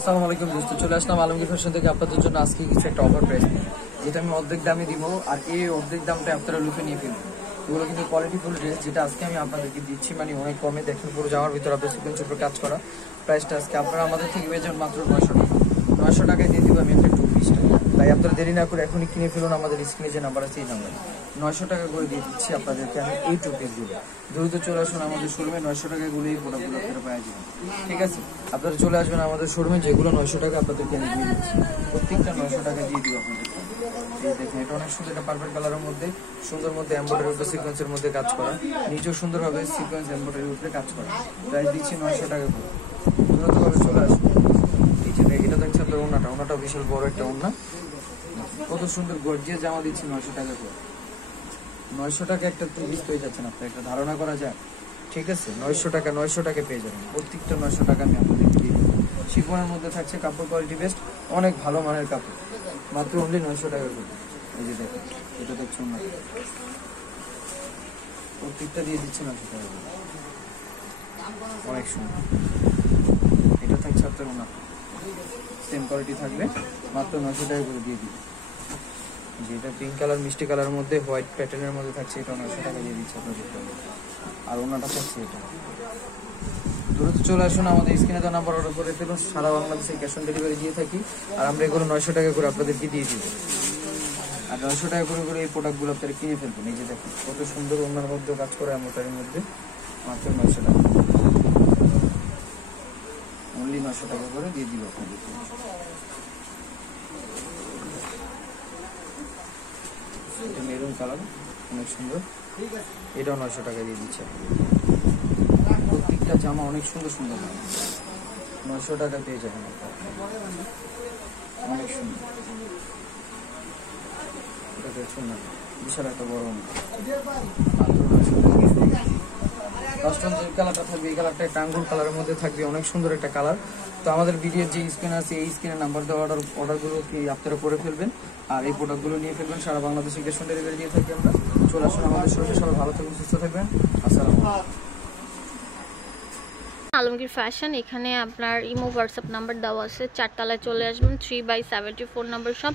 আসসালামু আলাইকুম দোস্ত, চলে আসলাম আলমগীর ফ্যাশন থেকে আপনাদের জন্য আজকে কিছু একটা অফার প্রাইস যেটা আমি অর্ধেক দামে দিব। আর এই অর্ধেক দামটা আপনারা লুফে নিয়ে ফেলবেন। এগুলো কিন্তু কোয়ালিটিফুল ড্রেস, যেটা আজকে আমি আপনাদেরকে দিচ্ছি মানে অনেক কমে। দেখেন পুরো জামার ভিতরে আপনার সিকোয়েন্সের উপর কাজ করা। প্রাইসটা আজকে আপনারা আমাদের থেকে পেয়ে যাবেন মাত্র 900 টাকা। 900 টাকায় দিয়ে দিব আমি একটা 2 পিসটা। তাই আপনারা দেরি না করে এখনই কিনে ফেলুন। আমাদের স্ক্রিনে যে নাম্বার আছে এই নাম্বার 900 টাকা করে দিয়ে দিচ্ছি আপনাদেরকে আমি এই 2 পিসগুলো। দ্রুত চলে আসুন আমাদের শোরুমে। 900 টাকায় গুলো এই প্রোডাক্টগুলো আপনারা পেয়ে যাবেন। ঠিক আছে, আপনারা চলে আসবেন আমাদের শোরুমে, যেগুলো 900 টাকা আপনাদেরকে আমি দিয়ে দিচ্ছি। প্রত্যেকটা 900 টাকা দিয়ে দিব আপনাদেরকে। এই দেখেন, এটা অনেক সুন্দর, একটা পার্পল কালারের মধ্যে সুন্দর মধ্যে এমব্রয়ডারি উপরে সিকোয়েন্সের মধ্যে কাজ করা, নিচেও সুন্দরভাবে সিকোয়েন্স এমব্রয়ডারির উপরে কাজ করা। প্রাইস দিচ্ছি 900 টাকা করে। দ্রুতভাবে চলে আসুন। এই যে এটা দেখছে আপনার ওনাটাও বিশাল বড় একটা ওনা। কত সুন্দর গর্জিয়াস জামা দিচ্ছি 900 টাকা করে। 900 টাকা একটা পিস পেয়ে যাচ্ছেন, আপনার একটা ধারণা করা যায়। ঠিক আছে, 900 টাকা পেয়ে যাবেন। প্রত্যেকটা 900 টাকা আমি আপনাদের দিয়ে দিই। শিফনের মধ্যে থাকছে, কাপড় কোয়ালিটি বেস্ট, অনেক ভালো মানের কাপড়। মাত্র অনলি 900 টাকা করে। এই যে দেখেন, এটা দেখছেন না, প্রত্যেকটা দিয়ে দিচ্ছে 900 টাকা করে। অনেক সুন্দর। এটা থাকছে আপনার ওনা, সেম কোয়ালিটি থাকবে, মাত্র 900 টাকা করে দিয়ে দিই। যেটা পিঙ্ক কালার মিষ্টি কালারের মধ্যে হোয়াইট প্যাটার্নের মধ্যে থাকছে, এটা 900 টাকা দিয়ে দিচ্ছে আপনাদের। আর ওনাটা থাকছে এটা। দ্রুত চলে আসুন আমাদের স্ক্রিনে দেওয়া নাম্বার অর্ডার করে ফেলুন। সারা বাংলাদেশে ক্যাশ অন ডেলিভারি দিয়ে থাকি। আর আমরা এগুলো 900 টাকা করে আপনাদেরকে দিয়ে দিব। আর 900 টাকা করে এই প্রোডাক্টগুলো আপনারা কিনে ফেলবেন। এই যে দেখুন কত সুন্দর ওনার মধ্যে কাজ করে, এমব্রয়ডারির মধ্যে, মাত্র 900 টাকা। অনলি 900 টাকা করে দিয়ে দিব আপনাদেরকে। এটা মেরুন কালার, অনেক সুন্দর, এটাও 900 টাকা দিয়ে দিচ্ছে। প্রত্যেকটা জামা অনেক সুন্দর সুন্দর, 900 টাকা পেয়ে যাবেন আপনারা। অনেক সুন্দর, এটা দেখছেন না, বিশাল একটা বড় মাত্র 900 টাকা। লাস্ট যে কালারটা থাকবে, এই কালারটা একটা আঙ্গুর কালারের মধ্যে থাকবে, অনেক সুন্দর একটা কালার। তো আমাদের ভিডিওর যে স্ক্রিন আছে, এই স্ক্রিনের নাম্বার দেওয়া অর্ডারগুলো কি আপনারা করে ফেলবেন। আর এই প্রোডাক্টগুলো নিয়ে ফেলবেন। সারা বাংলাদেশে ক্যাশ অন ডেলিভারি দিয়ে থাকি আমরা। চলে আসুন আমাদের শরীরে। সবাই ভালো থাকবেন, সুস্থ থাকবেন। আসসালামু আলাইকুম। আলমগীর ফ্যাশন, এখানে আপনার ইমো হোয়াটসঅ্যাপ নাম্বার দেওয়া আছে। 4 তলায় চলে আসবেন, 3/74 নম্বর সব।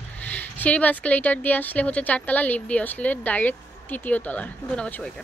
সিঁড়ি বা এসকেলেটর দিয়ে আসলে হচ্ছে 4 তলা, লিফট দিয়ে আসলে ডাইরেক্ট 3য় তলা। ধন্যবাদ সবাইকে।